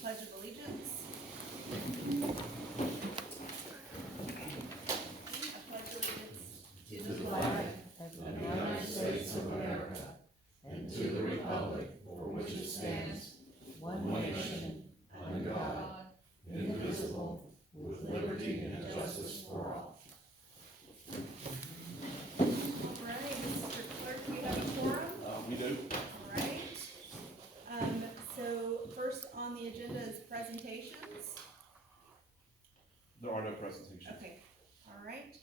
Pledge of Allegiance. I pledge allegiance To the flag of the United States of America and to the republic for which it stands, one nation, under God, indivisible, with liberty and justice for all. Alright, Mr. Clerk, we have a quorum? We do. Alright. So first on the agenda is presentations. There are no presentations. Okay, alright.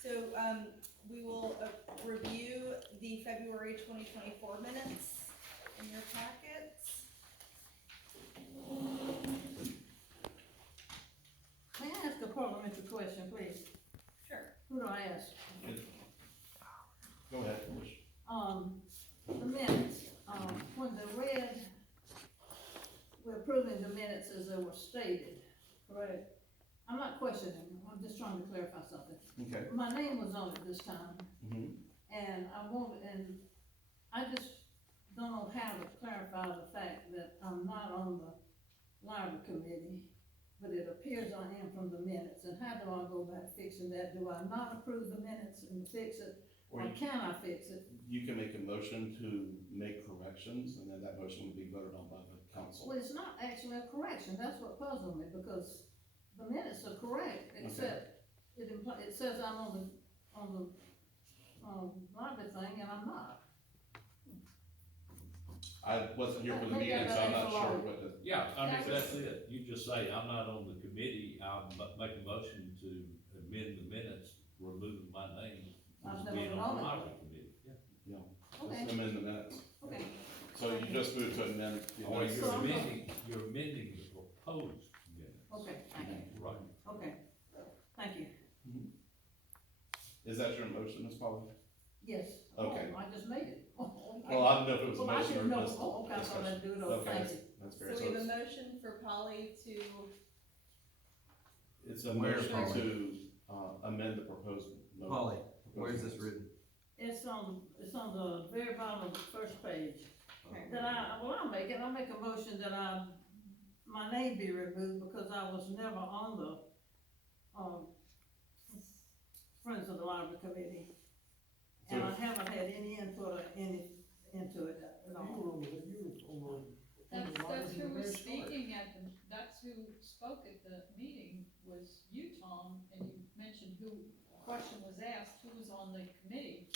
So, we will review the February 2024 minutes in your packets. May I ask a parliamentary question, please? Sure. Who do I ask? Go ahead. The minutes, when they read, we're approving the minutes as they were stated, correct? I'm not questioning, I'm just trying to clarify something. Okay. My name was on it this time, Mm-hmm. and I just don't know how to clarify the fact that I'm not on the library committee, but it appears I am from the minutes, and how do I go about fixing that? Do I not approve the minutes and fix it, or can I fix it? You can make a motion to make corrections, and then that motion will be voted on by the council. Well, it's not actually a correction, that's what puzzled me, because the minutes are correct, except it says I'm on the library thing, and I'm not. I wasn't here for the Maybe meeting, so I'm not sure what the. Yeah, I mean, that's it, you just say, I'm not on the committee, I'll make a motion to amend the minutes, removing my name. I've as never being been on on the it. library committee, yeah. You know, Okay. just amend the minutes. Okay, So you just moved to amend the Or minutes. So I'm not- you're amending the proposed minutes. okay, thank you, Right. okay, thank you, Is that your motion, Ms. Polly? yes. Okay. Oh, I just made it. Oh, okay. Well, I don't know if it was a Well, I motion or didn't know, just. oh, okay, I thought I'd do it, Okay, thank you. that's So fair. So we have a it's, motion for Polly to, it's a Where, motion Polly? to, amend the proposed. motion. Polly, where's this written? It's on the very bottom of the first page. Okay. I'll make a motion that my name be removed because I was never on the, Friends of the Library Committee. And I haven't had any input or any into it at all. That's who was speaking that's who spoke at the meeting was you, Tom, and you mentioned question was asked, who was on the committee,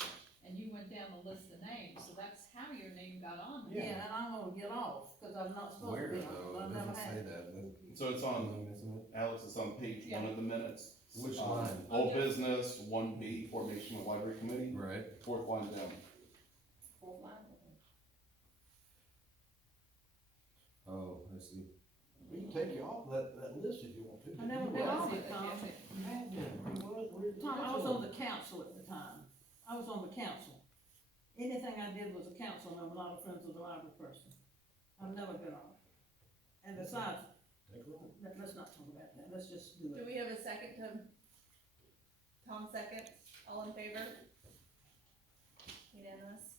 and you went down the list of names, so that's how your name got on there. Yeah, and I'm gonna get off, cause I'm not supposed to Where be though? on, It I never doesn't say had. that, but So it's on, Alex, it's on page one of the minutes. which line? Old business, 1B, formation of library committee, Right. fourth line down. Full line. Oh, I see. We can take you off that list if you want to. I never been on it, Tom. Tom, Tom, I was on the council at the time. I was on the council. Anything I did was a council, and I'm not a Friends of the Library person. I've never been on it. And besides, let's not talk about that, let's just do do it. we have a second to, Tom seconds, all in favor? Unanimous?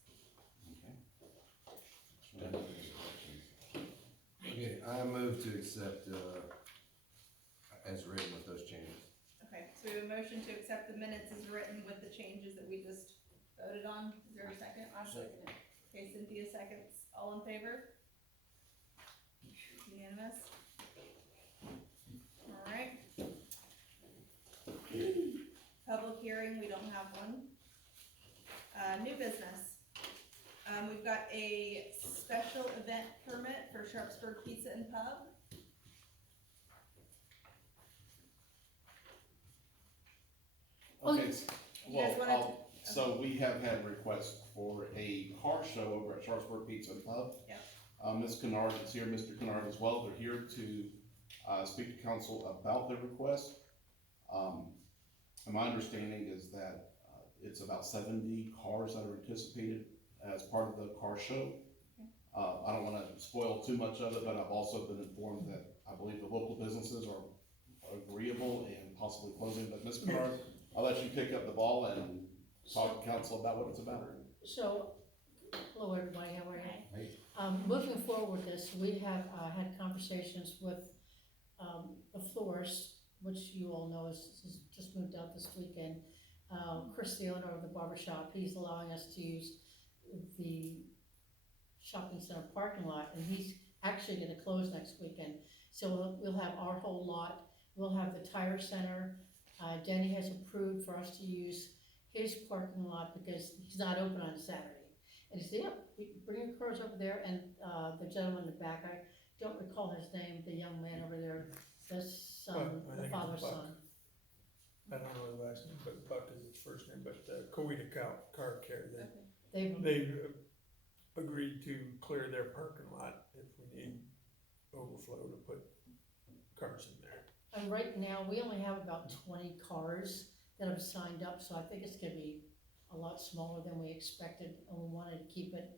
Okay, I move to accept, as written with those changes. Okay, so we have a motion to accept the minutes as written with the changes that we just voted on. Is there a second? I second it. Okay, Cynthia seconds. All in favor? Unanimous? Alright. Public hearing, we don't have one. New business. We've got a special event permit for Sharpsburg Pizza and Pub. Okay, You guys well, wanna- so we have had requests for a car show over at Sharpsburg Pizza and Pub. Yeah. Ms. Kennard is here, Mr. Kennard as well, they're here to, speak to council about their request. And my understanding is that, it's about 70 cars that are anticipated as part of the car show. I don't wanna spoil too much of it, but I've also been informed that I believe the local businesses are agreeable and possibly closing, but Ms. Kennard, I'll let you pick up the ball and talk to council about what it's about. So, hello everybody, how are you? Moving forward this, we have, had conversations with, the florist, which you all know is just moved out this weekend. Chris, the owner of the barber shop, he's allowing us to use the shopping center parking lot, and he's actually gonna close next weekend. So we'll have our whole lot, we'll have the tire center. Denny has approved for us to use his parking lot because he's not open on Saturday. And he said, yeah, bring your cars over there, and, the gentleman in the back, I don't recall his name, the young man over there, the son, Buck, I the think father's it's Buck. son. I don't know his last name, but Buck is his first name, but Coeta Car Care, They've, they've agreed to clear their parking lot if we need overflow to put cars in there. and right now, we only have about 20 cars that have signed up, so I think it's gonna be a lot smaller than we expected, and we wanted to keep it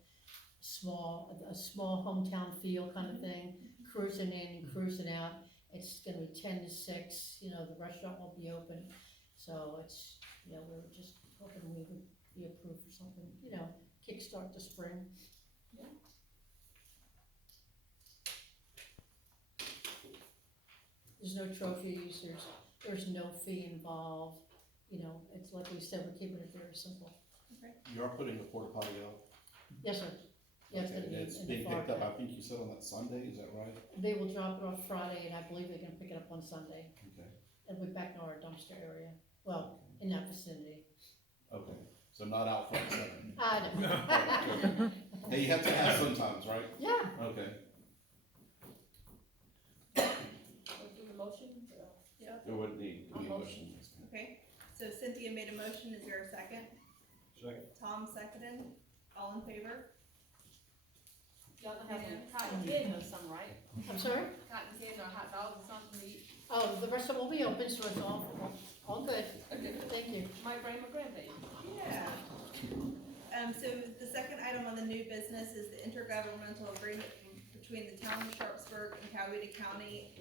small, a small hometown feel kind of thing, cruising in and cruising out. It's gonna be 10 to 6, you know, the restaurant won't be open, so it's, you know, we were just hoping we would be approved for something, you know, kickstart the spring. There's no trophies, there's no fee involved, you know, it's like we said, we're keeping it very simple. You are putting the porta potty out? Yes, sir. Yes, Okay, and it's being picked up, I think you said on that Sunday, is that right? They will drop it off Friday, and I believe they can pick it up on Sunday. Okay, It'll be back in our dumpster area, well, in that vicinity. okay, so not out front Saturday. I know. Hey, you have to have sometimes, right? Yeah, Okay, Do the motion? it would need to be a motion. Okay, so Cynthia made a motion, is there a second? Second. Tom seconded, all in favor? Y'all gonna have some cotton candy or something, right? I'm sorry? Cotton candy or hot dogs or something to eat. Oh, the restaurant will be open, so it's all good. Thank you. Might bring my grandbaby. Yeah. So the second item on the new business is the intergovernmental agreement between the town of Sharpsburg and Coweta County,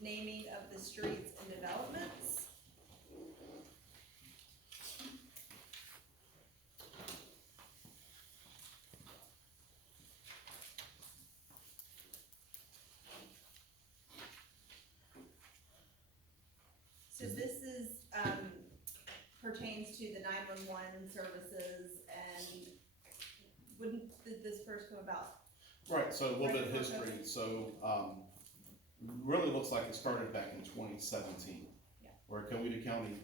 naming of the streets and developments. So this is, pertains to the 911 services, and did this first come about? Right, so a little bit of history, so, really looks like it started back in 2017. Yeah. Where Coweta County,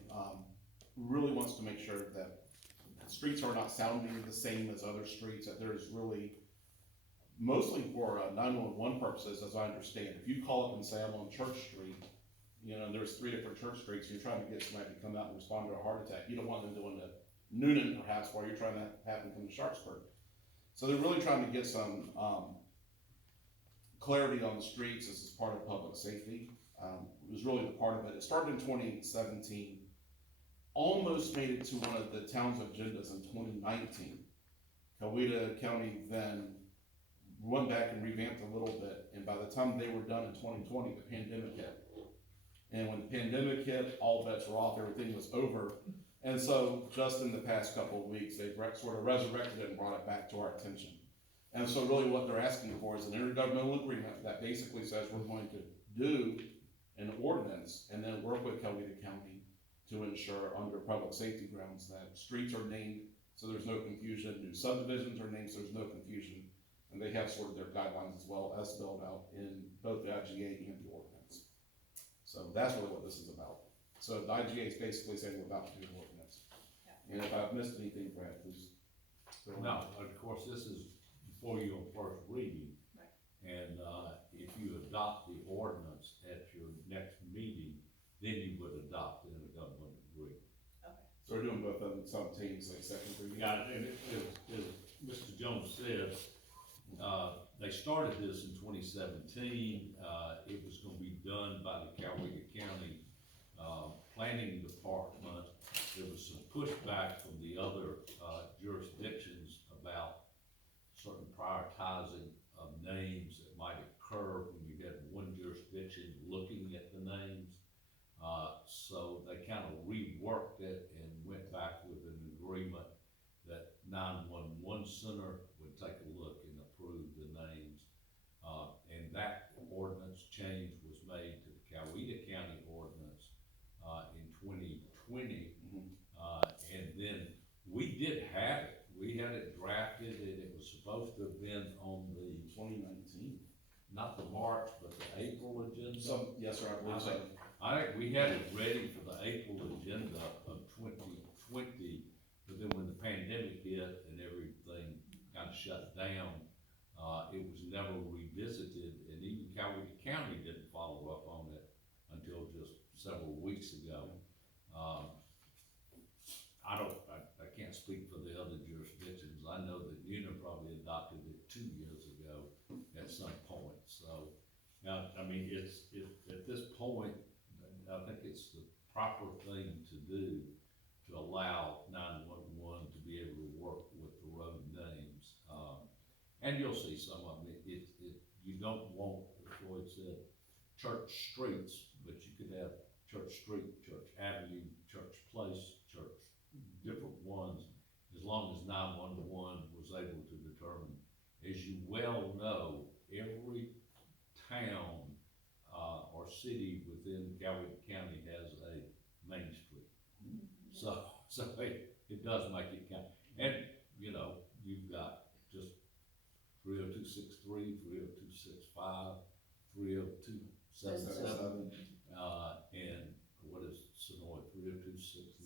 really wants to make sure that streets are not sounding the same as other streets, that there's really, mostly for 911 purposes, as I understand, if you call up and say, I'm on Church Street, you know, there's 3 different church streets, you're trying to get somebody to come out and respond to a heart attack, you don't want them doing it Noonan perhaps, while you're trying to have them come to Sharpsburg. So they're really trying to get some, clarity on the streets. This is part of public safety. It was really the part of it. It started in 2017, almost made it to one of the town's agendas in 2019. Coweta County then went back and revamped a little bit, and by the time they were done in 2020, the pandemic hit. And when the pandemic hit, all bets were off, everything was over. And so just in the past couple of weeks, they've sort of resurrected it and brought it back to our attention. And so really what they're asking for is an intergovernmental agreement that basically says we're going to do an ordinance and then work with Coweta County to ensure under public safety grounds that streets are named so there's no confusion, new subdivisions are named so there's no confusion. And they have sort of their guidelines as well as spelled out in both the IGA and the ordinance. So that's really what this is about. So the IGA is basically saying we're about to do an ordinance. And if I've missed anything, Brad, please. No, of course, this is before your first reading. Right. And, if you adopt the ordinance at your next meeting, then you would adopt the intergovernmental agreement. So we're doing both of them simultaneously, second reading. Yeah, and as Mr. Jones said, they started this in 2017, it was gonna be done by the Coweta County, Planning Department. There was some pushback from the other, jurisdictions about certain prioritizing of names that might occur when you had one jurisdiction looking at the names. So they kind of reworked it and went back with an agreement that 911 Center would take a look and approve the names not the March, but the April agenda. Yes, sir, I believe so. I think we had it ready for the April agenda of 2020, but then when the pandemic hit and everything kind of shut down, it was never revisited, and even Coweta County didn't follow up on it until just several weeks ago. I can't speak for the other jurisdictions. I know that Unum probably adopted it 2 years ago at some point, so. Now, I mean, at this point, I think it's the proper thing to do to allow 911 to be able to work with the road names. And you'll see some of them, you don't want, as Floyd said, church streets, but you could have Church Street, Church Avenue, Church Place, church, different ones, as long as 911 was able to determine. As you well know, every town, or city within Coweta County has a main street. So it does make it count. And, you know, you've got just 30263, 30265, 30277, and what is Sonoy, 30269?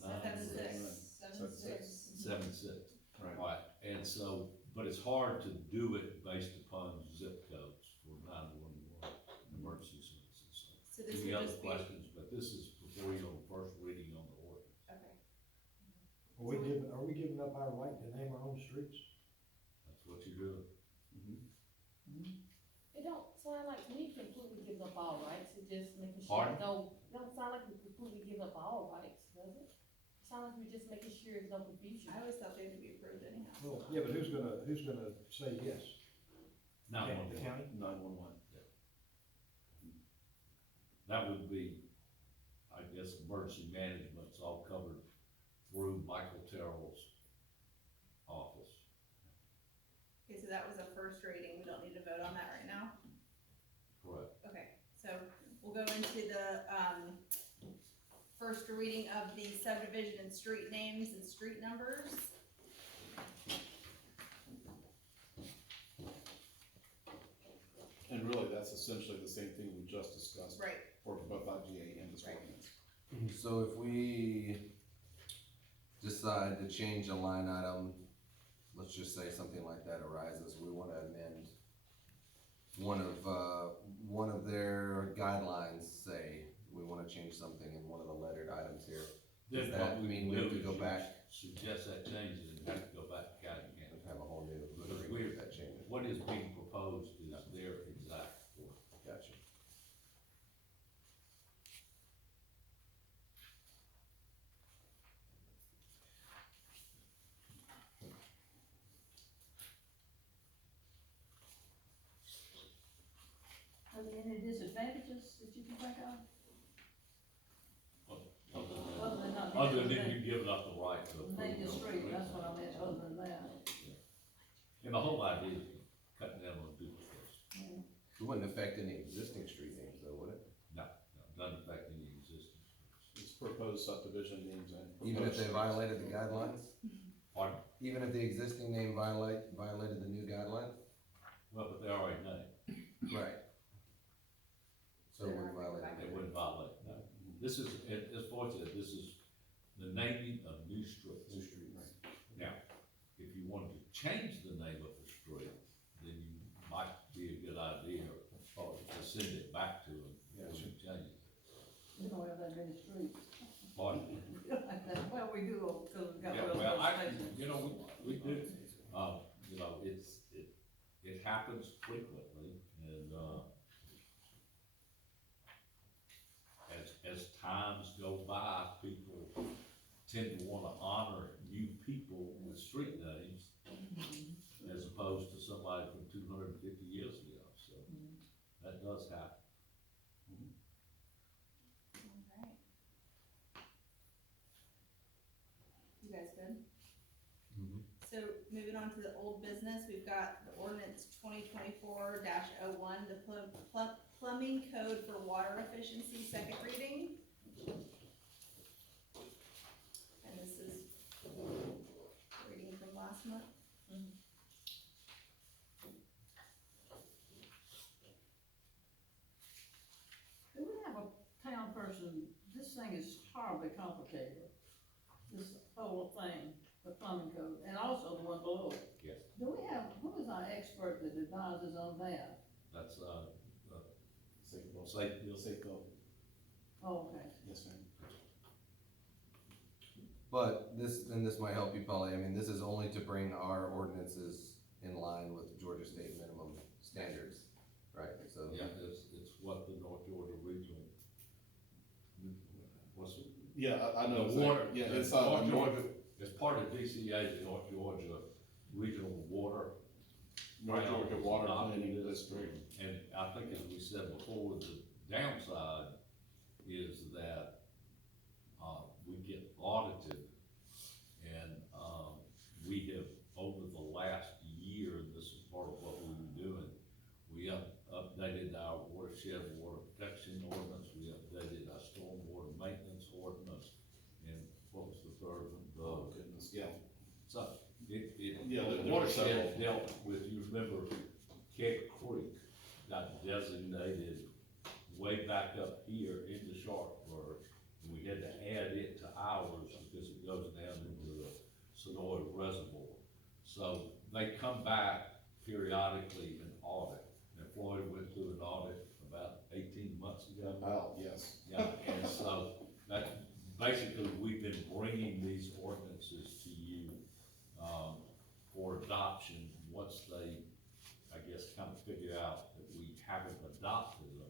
76. Right. Right, and so, but it's hard to do it based upon zip codes for 911 emergency services. So this Any would other just be, questions, but this is before you on first reading on the ordinance. okay, Are we giving up our right to name our own streets? That's what you do. It don't sound like to me completely giving up all rights, it just making Pardon? sure, no, it don't sound like we're completely giving up all rights, does it? It sounds like we're just making sure there's no confusion. I always thought they had to be approved anyhow. Well, yeah, but who's gonna say yes? Now, The county? 911. that would be, I guess, emergency management's all covered through Michael Terrell's office. Okay, so that was a first reading, we don't need to vote on that right now? Correct. Okay, so we'll go into the, first reading of the subdivision and street names and street numbers. And really, that's essentially the same thing we just discussed Right, for both IGA and this Right. ordinance. So if we decide to change a line item, let's just say something like that arises, we wanna amend one of their guidelines, say, we wanna change something in one of the lettered items here. Then Does that what we mean we do have to is go you back Suggest that changes and have to go back to county and council. have a whole new Because agreement with that change? what is being proposed is their exact form. Gotcha. Are there any disadvantages that you can think of? Other than not being Other able than to you giving up the right to approve. name your on street, the that's what I meant, other than that. And the whole idea is cutting down on duplicates. It wouldn't affect any existing street names though, would it? No, doesn't affect any existing. It's proposed subdivision names and. Even if they proposed violated the guidelines? Pardon? Even if the existing name violated the new guideline? Well, but they already know, Right. So it wouldn't violate. they wouldn't violate, no. This is, as Floyd said, this is the naming of new streets. New street, right. Now, if you wanted to change the name of the street, then you might be a good idea to send it back to them, and change it. We don't have that many streets. Pardon? Well, we do, because we got. Yeah, railroad well, stations. you know, we do, you know, it happens frequently, and, as times go by, people tend to wanna honor new people with street names as opposed to somebody from 250 years ago, so that does happen. alright. You guys good? Mhm. So moving on to the old business, we've got the ordinance 2024-01, the plumbing code for water efficiency, second reading. And this is reading from last month. person, this thing is horribly complicated. This whole thing, the plumbing code, and also the one below it. Yes. Do we have, who is our expert that advises on that? That's, Safe vote. Safe. Safe vote. Oh, okay. Yes, ma'am. But this might help you, Polly, I mean, this is only to bring our ordinances in line with Georgia state minimum standards, right? So, yeah, it's what the North Georgia Regional, what's it? Yeah, I know. The water, Yeah, it's, North North, Georgia, it's part of DCA, the North Georgia Regional Water. Georgia Water Adopted Planning this. District. And I think as we said before, the downside is that, we get audited. And, we have, over the last year, this is part of what we were doing, we updated our watershed water protection ordinance, we updated our stormwater maintenance ordinance, and what was the third one? Oh, goodness, yeah. So, Yeah, the there were watershed several. dealt with, you remember, Keg Creek got designated way back up here into Sharpsburg, and we had to add it to ours because it goes down into the Sonoy Reservoir. So they come back periodically and audit, and Floyd went through an audit about 18 months ago. Oh, yes. Yeah, and so that, basically, we've been bringing these ordinances to you, for adoption, once they, I guess, kind of figure out that we haven't adopted them.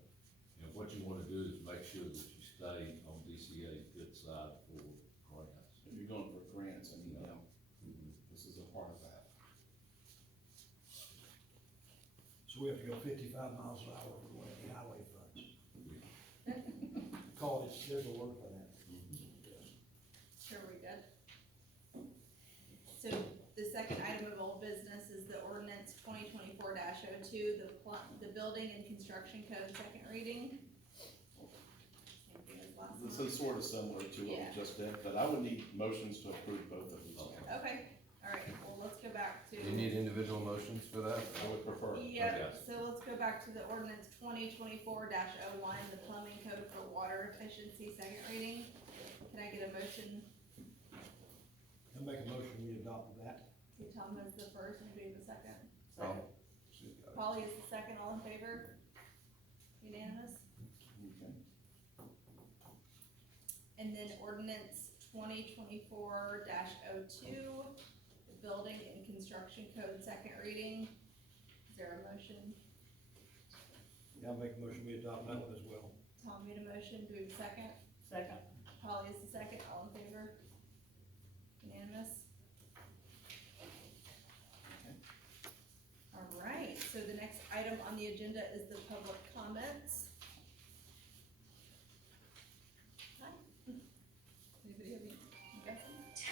And what you wanna do is make sure that you stay on DCA's good side for grants. If you're going for grants, I mean, Yeah. yeah, this is a part of that. So we have to go 55 miles an hour for one of the highway funds. Call it, there's a word for that. Sure, we good? So the second item of old business is the ordinance 2024-02, the building and construction code second reading. Same thing as last This month. is sort of similar to what we Yeah. just did, but I would need motions to approve both of these. Okay, alright, well, let's go back to. you need individual motions for that? I would prefer. Yeah, Yes. so let's go back to the ordinance 2024-01, the plumbing code for water efficiency second reading. Can I get a motion? I'll make a motion, we adopt that. Okay, Tom is the first, and Dave the second. Oh, Second. she's got it. Polly is the second, all in favor? Unanimous? Okay. And then ordinance 2024-02, the building and construction code second reading. Is there a motion? Yeah, I'll make a motion, we adopt that one as well. Tom made a motion, do we have a second? Second. Polly is the second, all in favor? Unanimous? All right, so the next item on the agenda is the public comments. Hi. Anybody have any questions?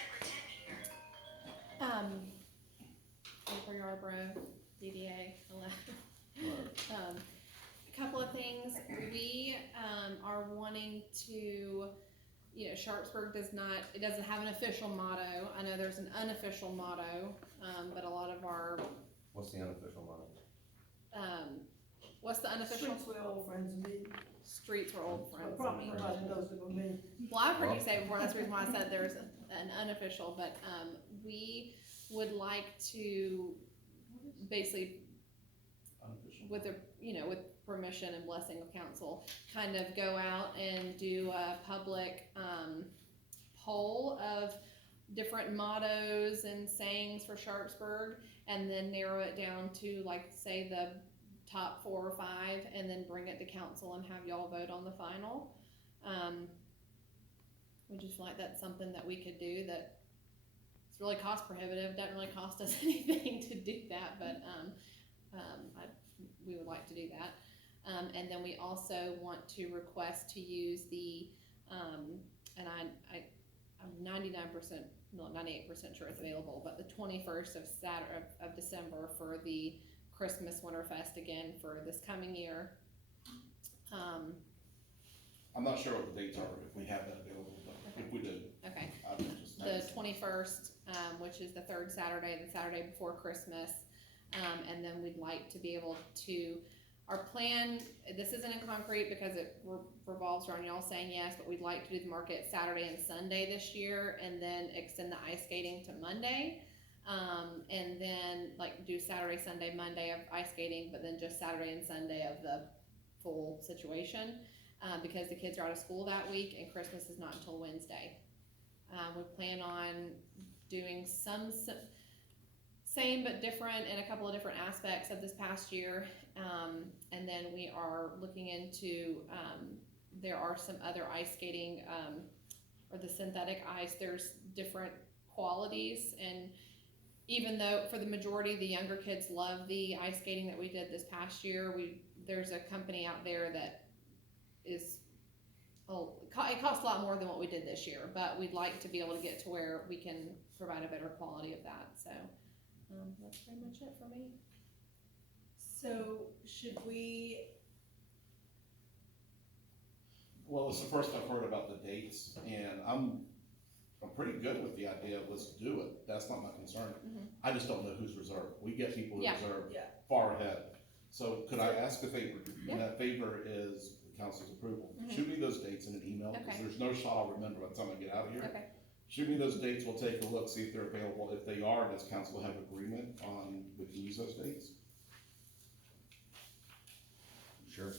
April Yarborough, DDA, hello. A couple of things, we, are wanting to, Sharpsburg it doesn't have an official motto. I know there's an unofficial motto, but a lot of our, What's the unofficial motto? what's the unofficial? Streets where old friends meet. Streets where old friends Probably meet. nobody knows it but me. Well, I've heard you say it before, that's the reason why I said there's an unofficial, but, we would like to basically, Unofficial. with with permission and blessing of council, kind of go out and do a public, poll of different mottos and sayings for Sharpsburg, and then narrow it down to, like, say, the top 4 or 5, and then bring it to council and have y'all vote on the final. We just feel like that's something that we could do, that it's really cost prohibitive, doesn't really cost us anything to do that, but, we would like to do that. And then we also want to request to use the, and I'm 99%, no, 98% sure it's available, but the 21st of December for the Christmas Winterfest again for this coming year. I'm not sure what the dates are, if we have that available, but if we do, Okay, I would just. the 21st, which is the Saturday before Christmas. And then we'd like to be able to, Our plan, this isn't in concrete because it revolves around y'all saying yes, but we'd like to do the market Saturday and Sunday this year, and then extend the ice skating to Monday. And then like do Saturday, Sunday, Monday of ice skating, but then just Saturday and Sunday of the full situation, because the kids are out of school that week and Christmas is not until Wednesday. We plan on doing some same but different in a couple of different aspects of this past year. And then we are looking into, there are some other ice skating, or the synthetic ice, there's different qualities, and even though for the majority of the younger kids love the ice skating that we did this past year, there's a company out there that is, it costs a lot more than what we did this year, but we'd like to be able to get to where we can provide a better quality of that, so, that's pretty much it for me. So should we, Well, it's the first I've heard about the dates, and I'm pretty good with the idea of let's do it. That's not my concern. Mhm. I just don't know who's reserved. We get people who Yeah. reserve Yeah. far ahead. So could I ask a favor? Yeah. And that favor is the council's approval. Mhm. Shoot me those dates in an email, because Okay. there's no shot I'll remember by the time I get out of here. Okay, Shoot me those dates, we'll take a look, see if they're available. If they are, does council have agreement on, we can use those dates? Sure.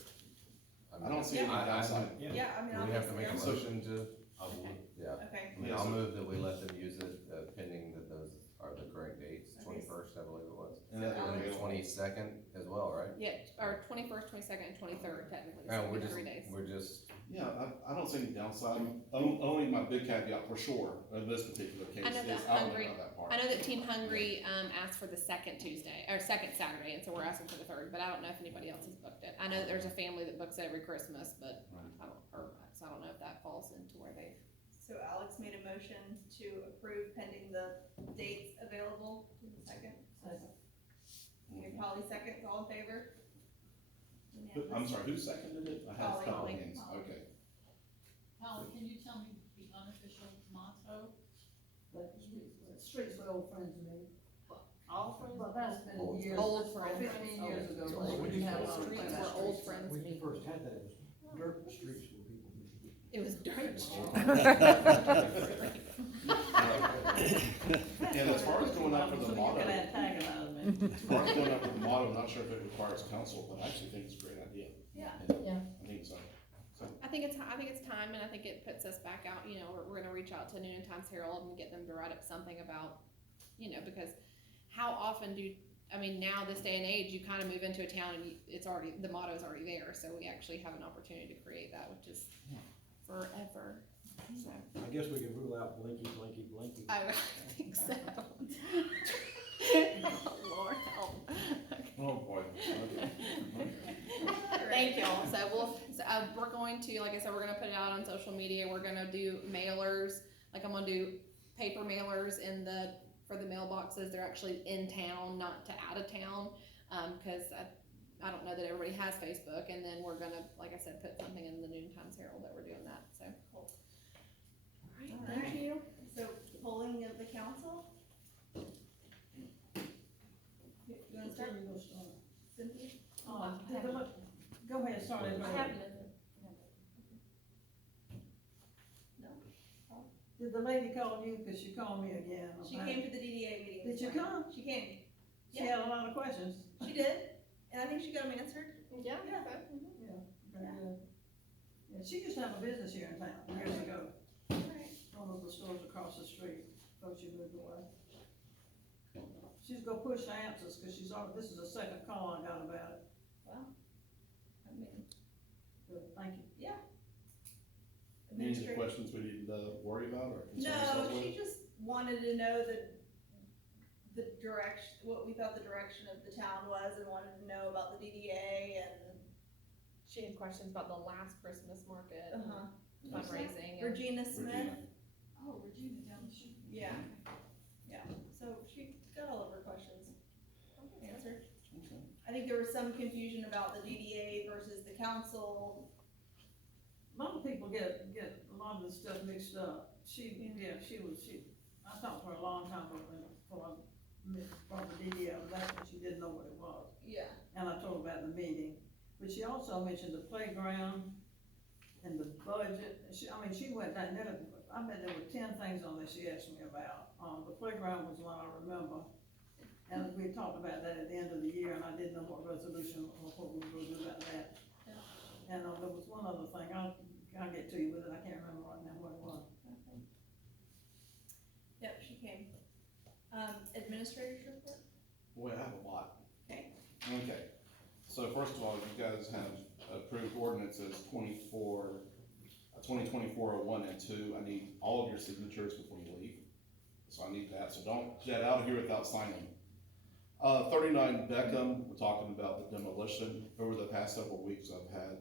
I don't see any Yeah. downside. yeah, I mean, Do we have to make a obviously, motion to, I would. yeah, okay, I mean, I'll move that we let them use it, pending that those are the correct dates, Okay. 21st, I believe it was. And that So, they're And available. 22nd as well, right? yeah, or 21st, 22nd, and 23rd technically, so No, it'll we're be just, 3 days. we're just, Yeah, I don't see any downside. Only my big caveat for sure in this particular case I know is that I don't Hungry- know that part. I know that Team Hungry, asked for the second Tuesday, or second Saturday, and so we're asking for the 3rd, but I don't know if anybody else has booked it. I know that there's a family that books it every Christmas, but so I don't know if that falls into where they. so Alex made a motion to approve pending the dates available in the second. Okay, Polly seconds, all in favor? I'm sorry, who seconded it? I had a couple Polly. hands, okay. Helen, can you tell me the unofficial motto? But streets for old friends and me. All friends? But that's been years. Old friends. 15 years ago. Well, we We had a lot of Streets friends. where old friends When meet. you first had that, it was dirt streets where people used to be. It was dirt. And as far as going out for the So you motto, can antagonize me. as far as going out for the motto, I'm not sure if it requires council, but I actually think it's a great idea. Yeah. Yeah. I think so. I think it's time, and I think it puts us back out, you know, we're gonna reach out to Noon and Times Herald and get them to write up something about, you know, because how often now this day and age, you kind of move into a town and the motto's already there, so we actually have an opportunity to create that, which is forever, so. I guess we could rule out blinky, blinky, blinky. I would think so. Oh, Lord help. Oh, boy. Okay. Thank you all. We're going to, like I said, we're gonna put it out on social media. We're gonna do mailers. Like I'm gonna do paper mailers for the mailboxes. They're actually in town, not to out of town. Cause I don't know that everybody has Facebook. And then we're gonna, like I said, put something in the Noon Times Herald that we're doing that, so. Cool. Alright, Alright. thank you. So polling of the council? You wanna start, You go start. Cynthia? Go ahead, start it. I have nothing. Did the lady call you? Cause she called me again. She came to the DDA meeting. Did this you morning. come? She came, She had a lot of questions. she did, and I think she got them answered. Yeah. Yeah, very good. Yeah, she used to have a business here in town years ago, Alright. one of the stores across the street, before she moved away. She's gonna push the answers, cause this is the second call I got about it. Well, I mean, Good, thank you. yeah. Any Administrative. questions we need to worry about or concern No, ourselves with? she just wanted to know the direction, what we thought the direction of the town was, and wanted to know about the DDA and, She had questions about the last Christmas market, uh-huh. fundraising. and- Regina Smith, Regina. Oh, Regina down the street. yeah, yeah, so she got all of her questions answered. Okay. I think there was some confusion about the DDA versus the council. A lot of people get a lot of this stuff mixed up. I talked to her a long time before I brought the DDA, that's when she didn't know what it was. Yeah. And I told her about the meeting, but she also mentioned the playground and the budget. She went down there, I bet there were 10 things on there she asked me about. The playground was one I remember. And we talked about that at the end of the year, and I didn't know what resolution or what we were gonna do about that. And, there was one other thing, I'll get to you with it, I can't remember right now what it was. Yep, she came. Administrator's report? Boy, I have a lot. Okay. Okay, so first of all, you guys have approved ordinances 2024-01 and 2. I need all of your signatures before you leave. So I need that, so don't jet out of here without signing. 39 Beckham, we're talking about the demolition. Over the past several weeks, I've had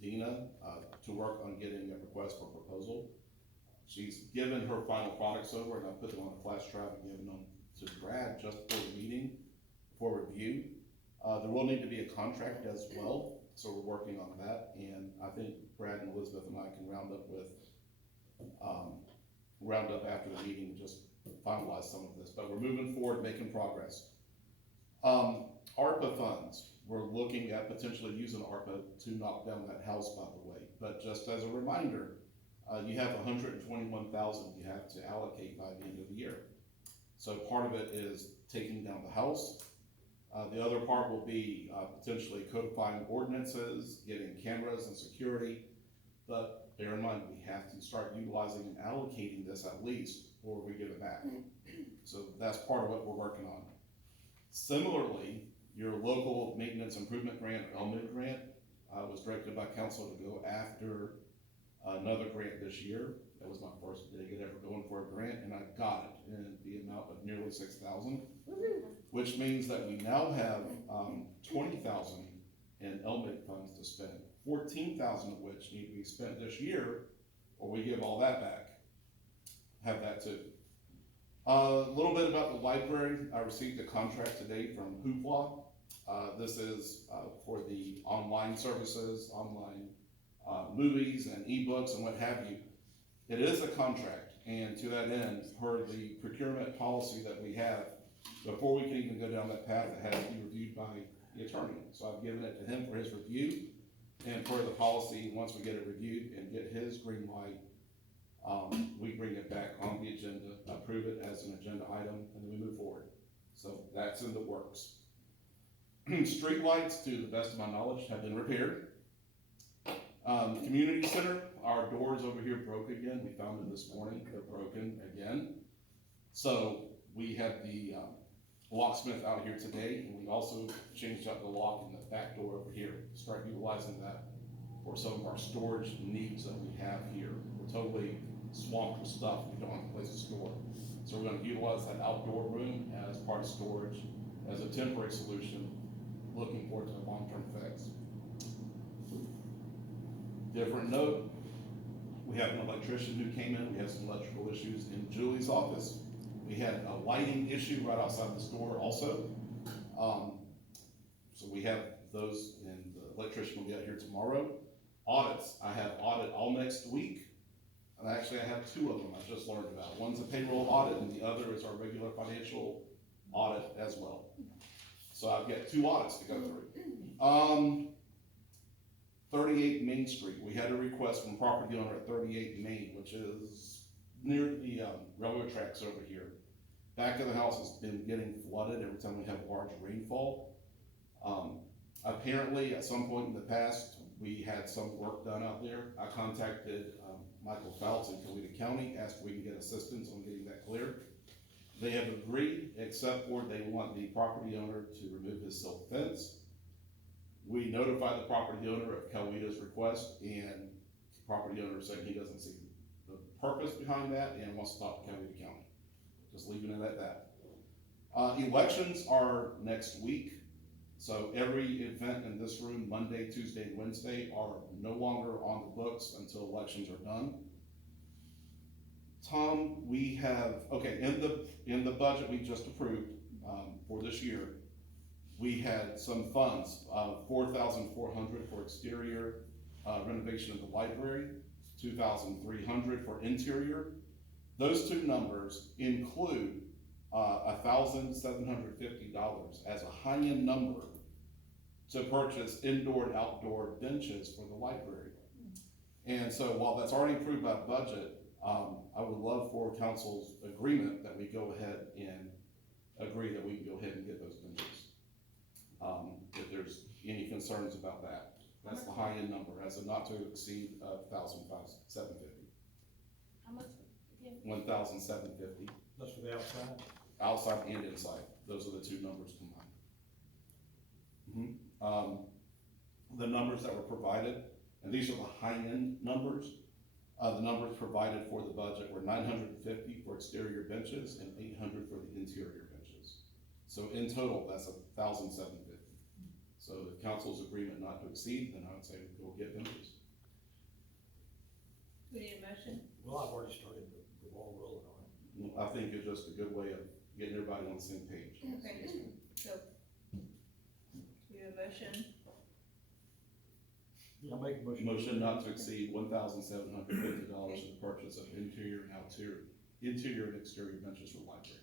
Dina to work on getting a request for proposal. She's given her final products over, and I put them on a flash drive and given them to Brad just for the meeting, for review. There will need to be a contract as well, so we're working on that, and I think Brad and Elizabeth and I can round up after the meeting and just finalize some of this, but we're moving forward, making progress. ARPA funds, we're looking at potentially using ARPA to knock down that house, by the way, but just as a reminder, you have $121,000 you have to allocate by the end of the year. So part of it is taking down the house. The other part will be potentially codifying ordinances, getting cameras and security. But bear in mind, we have to start utilizing and allocating this at least before we give it back. So that's part of what we're working on. Similarly, your local maintenance improvement grant, LMIG grant, was directed by council to go after another grant this year. That was my first dig at ever going for a grant, and I got it in the amount of nearly $6,000, which means that we now have $20,000 in LMIG funds to spend, $14,000 of which need to be spent this year, or we give all that back. Have that too. A little bit about the library. I received a contract today from Hoopla. This is for the online services, online movies and ebooks and what have you. It is a contract, and to that end, per the procurement policy that we have, before we can even go down that path, it has to be reviewed by the attorney. So I've given it to him for his review, and per the policy, once we get it reviewed and get his green light, we bring it back on the agenda, approve it as an agenda item, and then we move forward. So that's in the works. Street lights, to the best of my knowledge, have been repaired. Community center, our doors over here broke again. We found them this morning, they're broken again. So we have the locksmith out here today, and we also changed out the lock in the back door over here to start utilizing that for some of our storage needs that we have here. We're totally swamped with stuff, we don't have a place to store. So we're gonna utilize that outdoor room as part of storage, as a temporary solution, looking forward to a long-term fix. Different note, we have an electrician who came in, we had some electrical issues in Julie's office. We had a lighting issue right outside the store also. So we have those, and the electrician will be out here tomorrow. Audits, I have audit all next week. And actually I have two of them I just learned about. One's a payroll audit and the other is our regular financial audit as well. So I've got two audits to go through. 38 Main Street, we had a request from property owner at 38 Main, which is near the railroad tracks over here. Back of the house has been getting flooded every time we have large rainfall. Apparently at some point in the past, we had some work done out there. I contacted Michael Fouts in Coweta County, asked if we can get assistance on getting that cleared. They have agreed, except for they want the property owner to remove his silk fence. We notified the property owner of Coweta's request, and the property owner said he doesn't see the purpose behind that and wants to talk to Coweta County. Just leaving it at that. Elections are next week, so every event in this room, Monday, Tuesday, and Wednesday, are no longer on the books until elections are done. Tom, we have, okay, in the budget we just approved for this year, we had some funds, $4,400 for exterior renovation of the library, $2,300 for interior. Those two numbers include $1,750 as a high-end number to purchase indoor and outdoor benches for the library. And so while that's already approved by budget, I would love for council's agreement that we go ahead and agree that we can go ahead and get those benches. If there's any concerns about that, that's the high-end number, as a not to exceed $1,750. How much again? $1,750, That's for the outside. outside and inside, those are the two numbers combined. The numbers that were provided, and these are the high-end numbers, the numbers provided for the budget were $950 for exterior benches and $800 for the interior benches. So in total, that's $1,750. So if council's agreement not to exceed, then I would say go get benches. We need a motion? Well, I've already started the ball rolling on it. I think it's just a good way of getting everybody on the same page. Okay, so, we have a motion, I'll make a motion. Motion not to exceed $1,750 for the purchase of interior and exterior benches for the library.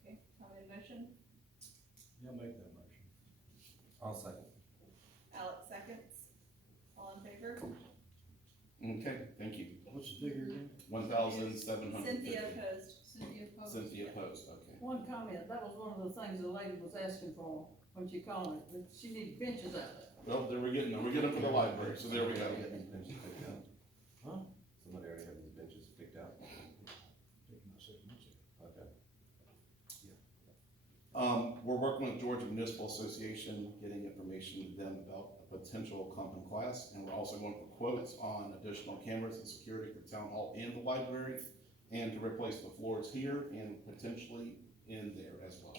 okay, Tom made a motion, Yeah, I'll make that motion. I'll second. Alex seconds, all in favor? Okay, thank you. What's the figure again? $1,750. Cynthia opposed. Cynthia opposed. Cynthia opposed, okay. One comment, that was one of the things the lady was asking for when she called it, that she needed benches out there. Well, we're getting them for the library, so there we go. Get these benches picked out. Huh? Somebody already have these benches picked out. Taking my 6 months ago. Okay. We're working with Georgia Municipal Association, getting information to them about a potential common class, and we're also going for quotes on additional cameras and security for town hall and the library, and to replace the floors here and potentially in there as well.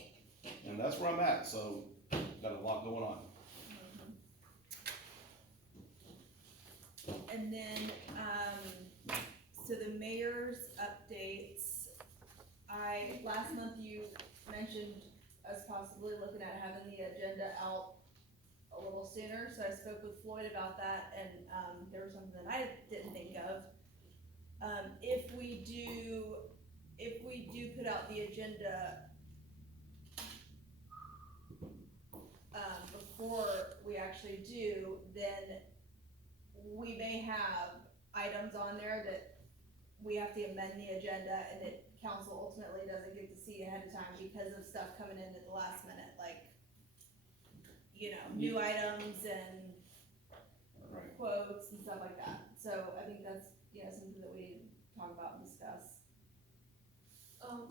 And that's where I'm at, so got a lot going on. And then, so the mayor's updates, last month you mentioned us possibly looking at having the agenda out a little sooner, so I spoke with Floyd about that, and, there was something that I didn't think of. If we do put out the agenda, before we actually do, then we may have items on there that we have to amend the agenda and that council ultimately doesn't get to see ahead of time because of stuff coming in at the last minute, like, new items and Right. quotes and stuff like that. So I think that's, something that we need to talk about and discuss. Go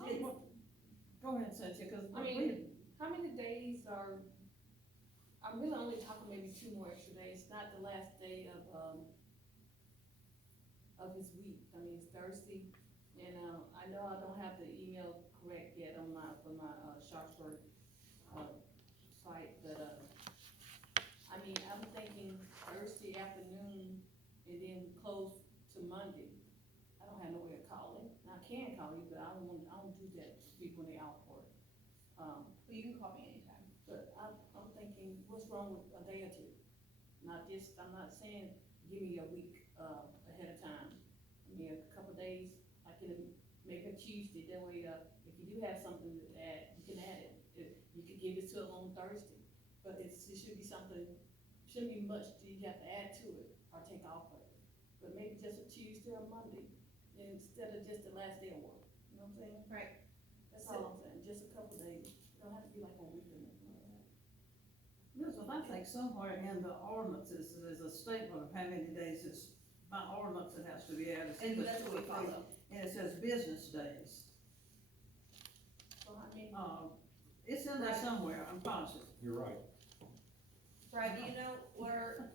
ahead, Cynthia, cause I mean, how many days are, I'm really only talking maybe 2 more extra days, not the last day of his week. I mean, it's Thursday, and, I know I don't have the email correct yet on for my Sharpsburg, site, but, I mean, I'm thinking Thursday afternoon and then close to Monday. I don't have nowhere to call it. Now, I can call you, but I don't do that to people when they out for it. Well, you can call me anytime. But I'm thinking, what's wrong with a day or two? I'm not saying give me a week, ahead of time. I mean, a couple days, I can make a Tuesday, that way, if you do have something to add, you can add it. You could give it to them on Thursday, but it should be something, shouldn't be much that you have to add to it or take off of it. But maybe just a Tuesday or Monday, instead of just the last day of work, you know what I'm saying? Right. That's all I'm saying, just a couple days, it don't have to be like a week or anything like that. Listen, I think somewhere in the ordinances, there's a statement of how many days it's, by ordinance it has to be added. And that's what we follow. And it says business days. So I mean, It's in there somewhere, I'm positive. You're right. Brad, do you know where,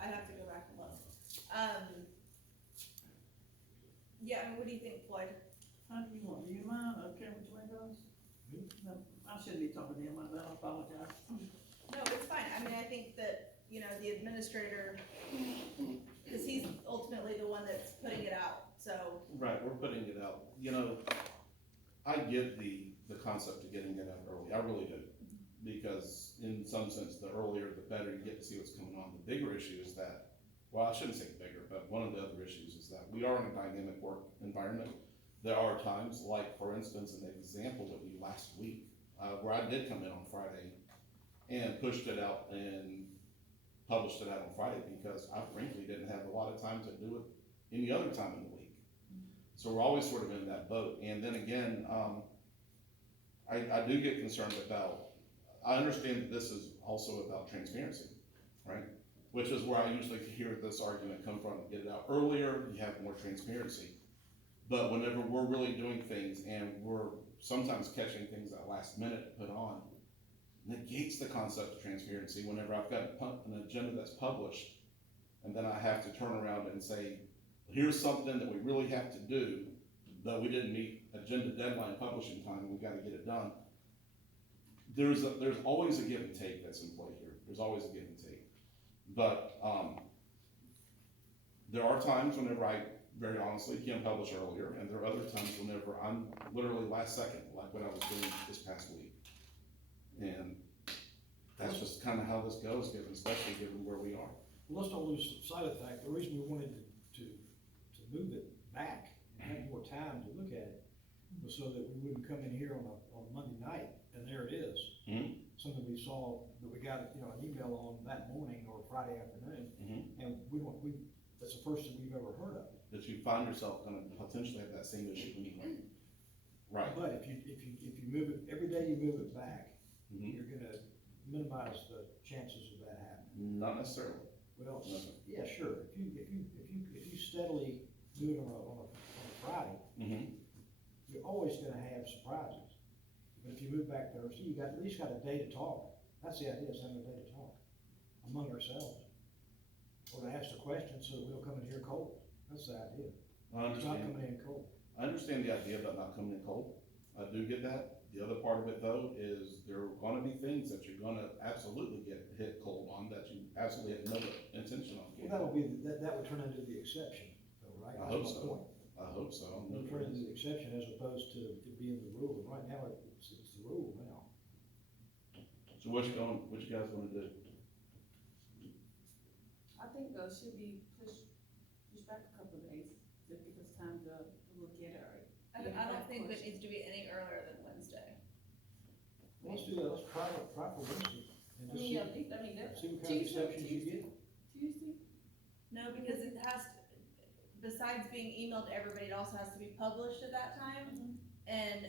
I have to go back and look. Yeah, I mean, what do you think, Floyd? How do you want, do you mind, okay, which way it goes? No, I shouldn't be talking to him like that, I apologize. No, it's fine, I mean, I think that, the administrator, cause he's ultimately the one that's putting it out, so. Right, we're putting it out. I get the concept of getting it out early, I really do. Because in some sense, the earlier the better, you get to see what's going on. The bigger issue is that, well, I shouldn't say bigger, but one of the other issues is that we are in a dynamic work environment. There are times, like for instance, an example would be last week, where I did come in on Friday and pushed it out and published it out on Friday, because I frankly didn't have a lot of time to do it any other time in the week. So we're always sort of in that boat. And then again, I do get concerned about, I understand that this is also about transparency, right? Which is where I usually hear this argument come from: get it out earlier, you have more transparency. But whenever we're really doing things and we're sometimes catching things at last minute to put on, negates the concept of transparency whenever I've got an agenda that's published, and then I have to turn around and say, here's something that we really have to do, though we didn't meet agenda deadline publishing time, and we gotta get it done. There's always a give and take that's in play here. There's always a give and take. But, there are times whenever I, very honestly, can publish earlier, and there are other times whenever I'm literally last second, like what I was doing this past week. And that's just kinda how this goes, especially given where we are. Well, let's not lose sight of the fact, the reason we wanted to move it back and have more time to look at it was so that we wouldn't come in here on a Monday night, and there it is. Mhm. Something we saw, that we got, an email on that morning or Friday afternoon, and that's the first thing we've ever heard of. That you find yourself gonna potentially have that same issue anyway. Right. But if you move it, every day you move it back, Mhm. you're gonna minimize the chances of that happening. Not necessarily. Well, No. yeah, sure, if you steadily do it on a Friday, Mhm. you're always gonna have surprises. But if you move back Thursday, you got, at least got a day to talk. That's the idea, is having a day to talk among ourselves. Or to ask the questions so that we don't come in here cold. That's the idea. I It's not understand. coming in cold. I understand the idea about not coming in cold. I do get that. The other part of it though is there are gonna be things that you're gonna absolutely get hit cold on that you absolutely have no intention on Well, getting. that would turn into the exception, though, right? I hope That's my so. point. I hope so. It would turn into the exception as opposed to it being the rule. And right now, it's the rule now. So what you guys wanna do? I think, should be pushed back a couple of days, to give us time to look at it. I don't think that needs to be any earlier than Wednesday. Well, let's do that, let's try for Wednesday. And I just mean, see, yeah, I mean, that's see what kind of exceptions you get. Tuesday? No, because it has, besides being emailed to everybody, it also has to be published at that time. And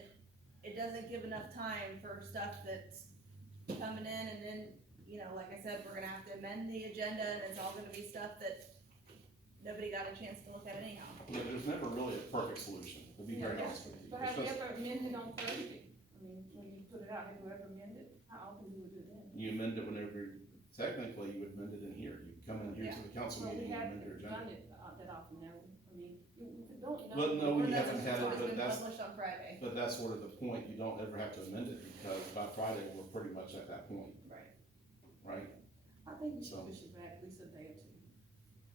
it doesn't give enough time for stuff that's coming in, and then, like I said, we're gonna have to amend the agenda, and it's all gonna be stuff that nobody got a chance to look at anyhow. Yeah, there's never really a perfect solution, to be very Yeah. honest with you. But It's have you just- ever amended on Thursday? I mean, when you put it out, have you ever amended? How often do you do that? You amend it whenever, technically, you would amend it in here. You come in here to the council Well, we meeting and haven't amend your done agenda. it that often now. I mean, we don't, But no, we Or that's haven't just had it, always but been that's, published on Friday. but that's sort of the point. You don't ever have to amend it, because by Friday, we're pretty much at that point, Right. right? I think we should So- push it back at least a day or two.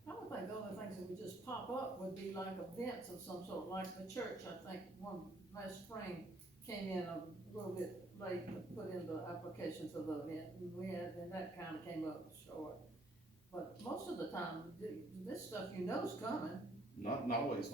I would think the only things that would just pop up would be like events of some sort, like the church, I think, one last spring came in a little bit late to put in the application for the event, and that kinda came up short. But most of the time, this stuff is coming. Not always,